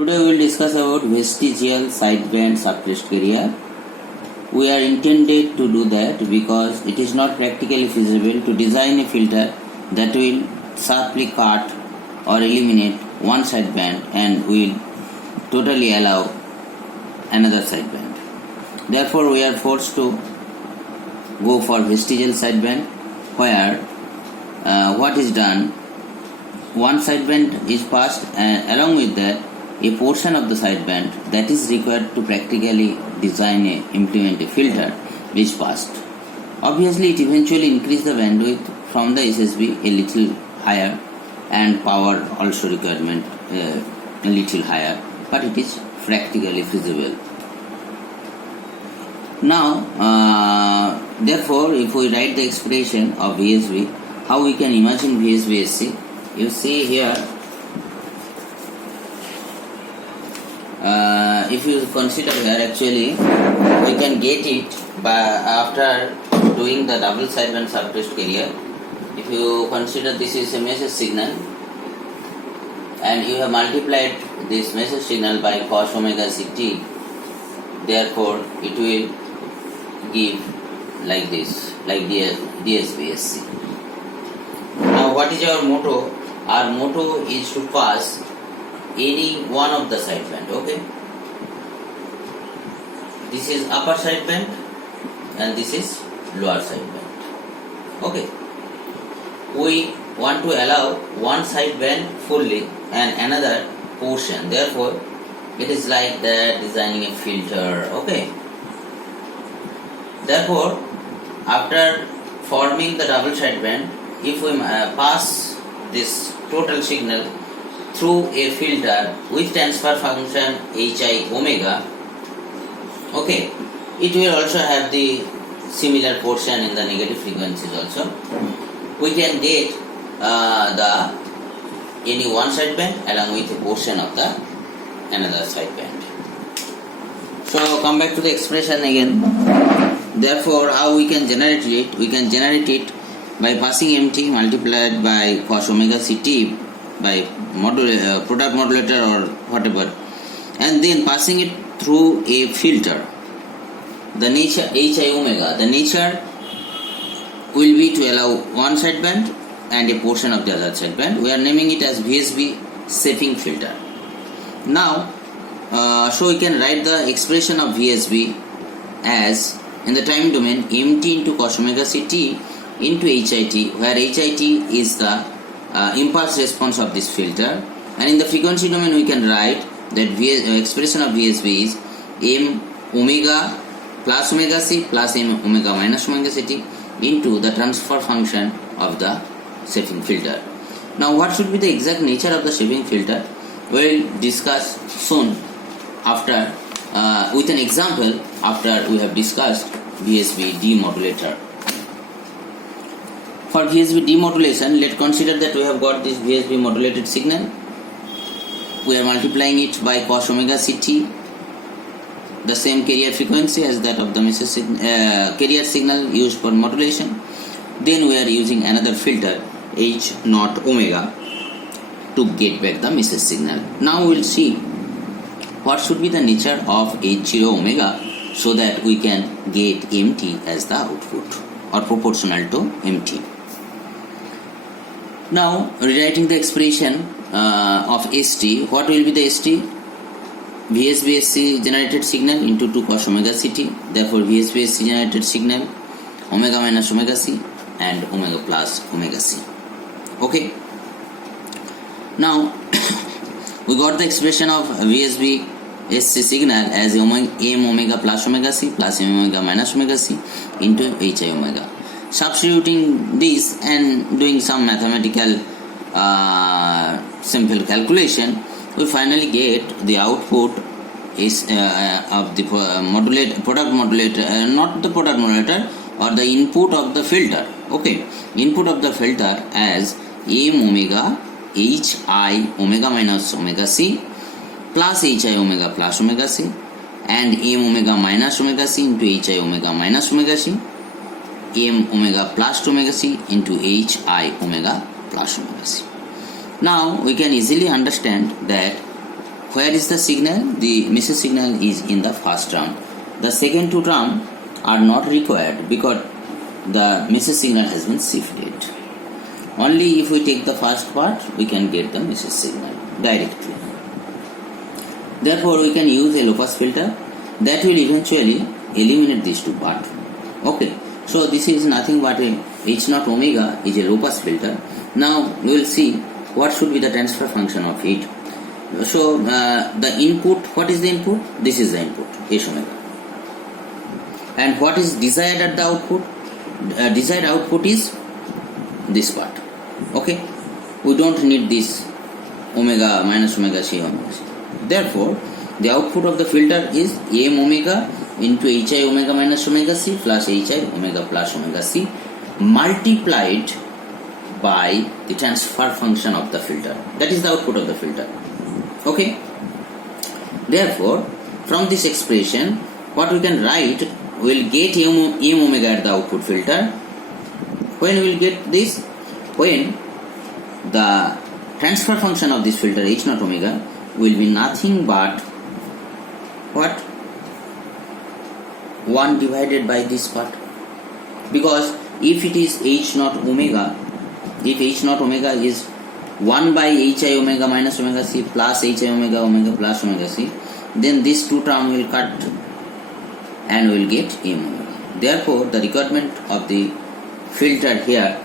Today we will discuss about vestigial sideband suppressed carrier. We are intended to do that because it is not practically feasible to design a filter that will sharply cut or eliminate one sideband and will totally allow another sideband. Therefore, we are forced to go for vestigial sideband, where what is done, one sideband is passed and along with that a portion of the sideband that is required to practically implement a filter is passed. Obviously, it eventually increases the bandwidth from the SSB a little higher and power also requirement a little higher, but it is practically feasible. Now, therefore, if we write the expression of VSB, how we can imagine VSB-SC? You see here, if you consider here, actually we can get it by after doing the double sideband suppressed carrier. If you consider this is a message signal and you have multiplied this message signal by cos omega ct, therefore it will give like this, like DSB-SC. Now what is our motto? Our motto is to pass any one of the sideband. Okay, this is upper sideband and this is lower sideband. Okay, we want to allow one sideband fully and another portion, therefore it is like that designing a filter. Okay, therefore after forming the double sideband, if we pass this total signal through a filter with transfer function hi omega, okay, it will also have the similar portion in the negative frequencies also. We can get any one sideband along with a portion of the another sideband. So come back to the expression again. Therefore, how we can generate it? We can generate it by passing mt multiplied by cos omega ct by product modulator or whatever, and then passing it through a filter. The nature hi omega, the nature will be to allow one sideband and a portion of the other sideband. We are naming it as VSB shaping filter. Now, so we can write the expression of VSB as, in the time domain, mt into cos omega ct into HIT, where HIT is the impulse response of this filter, and in the frequency domain we can write that expression of VSB is m omega plus omega c plus m omega minus omega ct into the transfer function of the shaping filter. Now, what should be the exact nature of the shaping filter? We will discuss soon after with an example after we have discussed VSB demodulator. For VSB demodulation, let's consider that we have got this VSB modulated signal. We are multiplying it by cos omega ct, the same carrier frequency as that of the message carrier signal used for modulation. Then we are using another filter H naught omega to get back the message signal. Now we will see what should be the nature of H0 omega so that we can get MT as the output or proportional to MT. Now, rewriting the expression of ST, what will be the ST? VSB-SC generated signal into 2 cos omega ct, therefore VSB-SC generated signal omega minus omega c and omega plus omega c. Okay. Now, we got the expression of VSB-SC signal as m omega plus omega c plus m omega minus omega c into hi omega. Substituting this and doing some mathematical simple calculation, we finally get the output is of the product modulator, not the product modulator, or the input of the filter. Okay, input of the filter as m omega hi omega minus omega c plus hi omega plus omega c and m omega minus omega c into hi omega minus omega c, m omega plus omega c into hi omega plus omega c. Now we can easily understand that where is the signal? The message signal is in the first term. The second two terms are not required because the message signal has been shifted. Only if we take the first part, we can get the message signal directly. Therefore, we can use a low-pass filter that will eventually eliminate these two parts. Okay, so this is nothing but a H0 omega is a low-pass filter. Now we will see what should be the transfer function of it. So the input, what is the input? This is the input, H omega. And what is desired at the output? Desired output is this part. Okay, we don't need this omega minus omega c omega c. Therefore, the output of the filter is m omega into hi omega minus omega c plus hi omega plus omega c multiplied by the transfer function of the filter. That is the output of the filter. Okay. Therefore, from this expression, what we can write, we will get m omega at the output filter. When we will get this? When the transfer function of this filter H0 omega will be nothing but what? 1 divided by this part. Because if it is H0 omega, if H0 omega is 1 by hi omega minus omega c plus hi omega omega plus omega c, then this two term will cut and we will get m omega. Therefore, the requirement of the filter here,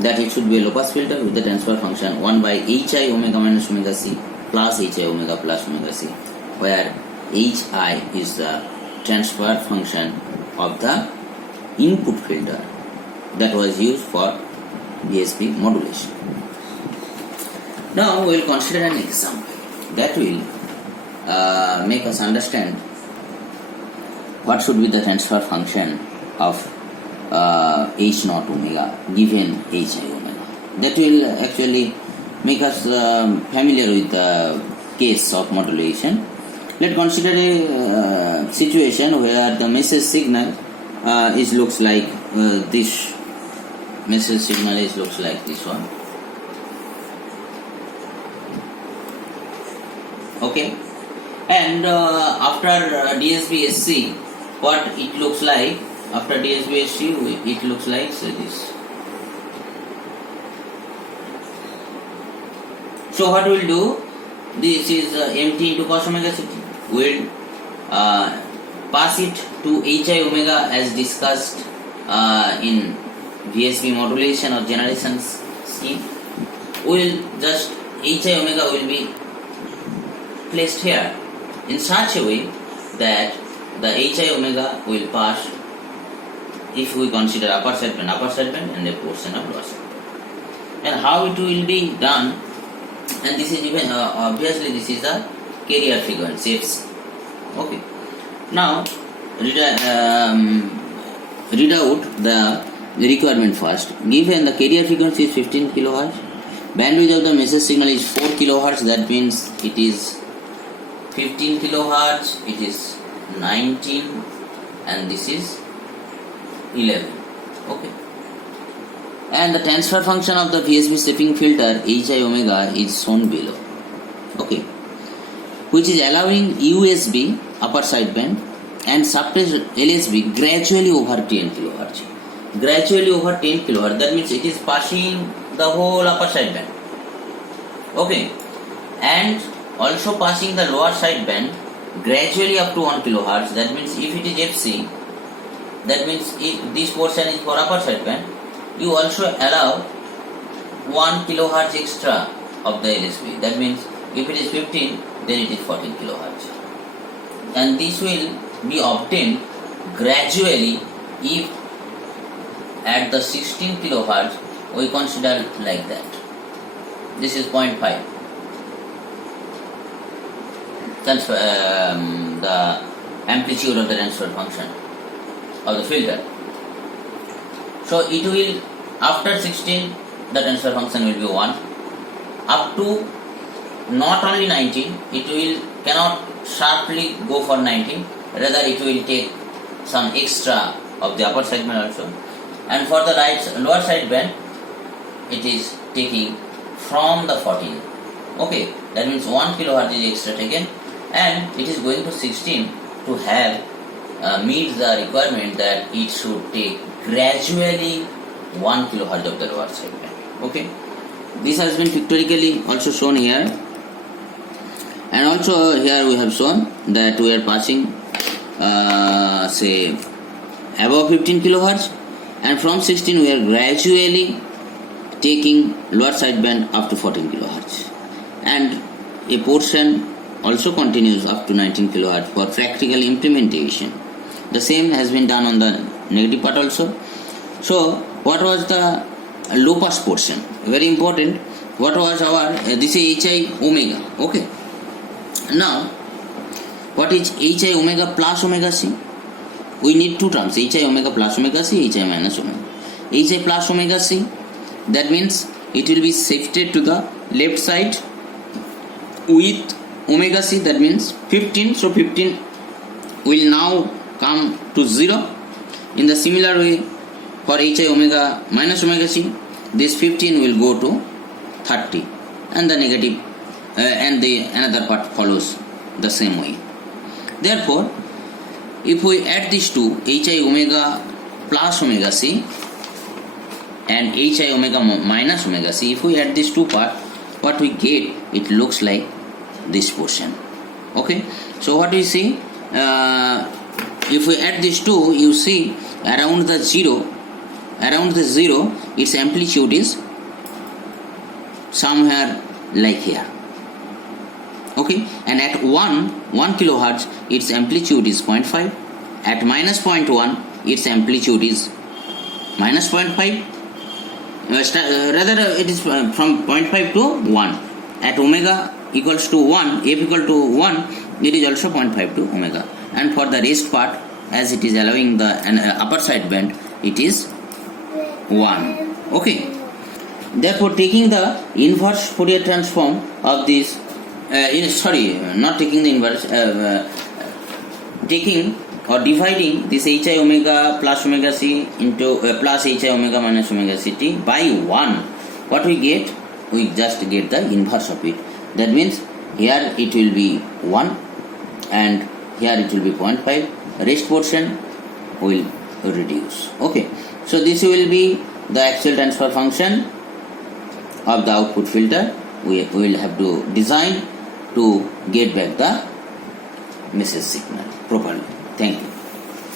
that it should be a low-pass filter with the transfer function 1 by hi omega minus omega c plus hi omega plus omega c, where hi is the transfer function of the input filter that was used for VSP modulation. Now we will consider an example that will make us understand what should be the transfer function of H0 omega given hi omega. That will actually make us familiar with the case of modulation. Let's consider a situation where the message signal looks like this. Message signal looks like this one. Okay, and after DSB-SC, what it looks like? After DSB-SC, it looks like this. So what we'll do? This is mt into cos omega c. We'll pass it to hi omega as discussed in VSP modulation or generation scheme. We'll just hi omega will be placed here in such a way that the hi omega will pass, if we consider upper sideband and a portion of lower sideband. And how it will be done, and this is even obviously this is the carrier frequency FC. Okay. Now read out the requirement first. Given the carrier frequency is 15 kHz, bandwidth of the message signal is 4 kHz. That means it is 15 kHz. It is 19, and this is 11. Okay. And the transfer function of the VSP stepping filter hi omega is shown below. Okay, which is allowing USB upper sideband and suppressed LSB gradually over 10 kHz. Gradually over 10 kHz. That means it is passing the whole upper sideband. Okay, and also passing the lower sideband gradually up to 1 kHz. That means if it is FC, that means if this portion is for upper sideband, you also allow 1 kHz extra of the LSB. That means if it is 15, then it is 14 kHz. And this will be obtained gradually if at the 16 kHz we consider like that. This is 0.5. Transfer, the amplitude of the transfer function of the filter. So it will, after 16, the transfer function will be 1. Up to not only 19, it will cannot sharply go for 19, rather it will take some extra of the upper segment also. And for the lower sideband, it is taking from the 14. Okay, that means 1 kilohertz is extra taken, and it is going to 16 to have meet the requirement that it should take gradually 1 kilohertz of the lower sideband. Okay, this has been pictorially also shown here, and also here we have shown that we are passing say above 15 kilohertz, and from 16 we are gradually taking lower sideband up to 14 kilohertz, and a portion also continues up to 19 kilohertz for practical implementation. The same has been done on the negative part also. So what was the low pass portion? Very important. What was our this is HI omega. Okay, now what is HI omega plus omega C? We need two terms, HI omega plus omega C, HI minus omega. HI plus omega C, that means it will be shifted to the left side with omega C, that means 15. So 15 will now come to 0. In the similar way, for HI omega minus omega C, this 15 will go to 30, and the negative and the another part follows the same way. Therefore, if we add these two, HI omega plus omega C and HI omega minus omega C, if we add these two parts, what we get, it looks like this portion. Okay, so what we see, if we add these two, you see around the zero, its amplitude is somewhere like here. Okay, and at 1 kilohertz, its amplitude is 0.5. At minus 0.1, its amplitude is minus 0.5. Rather, it is from 0.5 to 1. At omega equals to 1, f equal to 1, it is also 0.5 to omega. And for the rest part, as it is allowing the upper side band, it is 1. Okay. Therefore, taking the inverse Fourier transform of this, not taking the inverse, taking or dividing this HI omega plus omega C into plus HI omega minus omega CT by 1, what we get? We just get the inverse of it. That means here it will be 1 and here it will be 0.5. Rest portion will reduce. Okay, so this will be the axial transfer function of the output filter. We will have to design to get back the message signal properly. Thank you.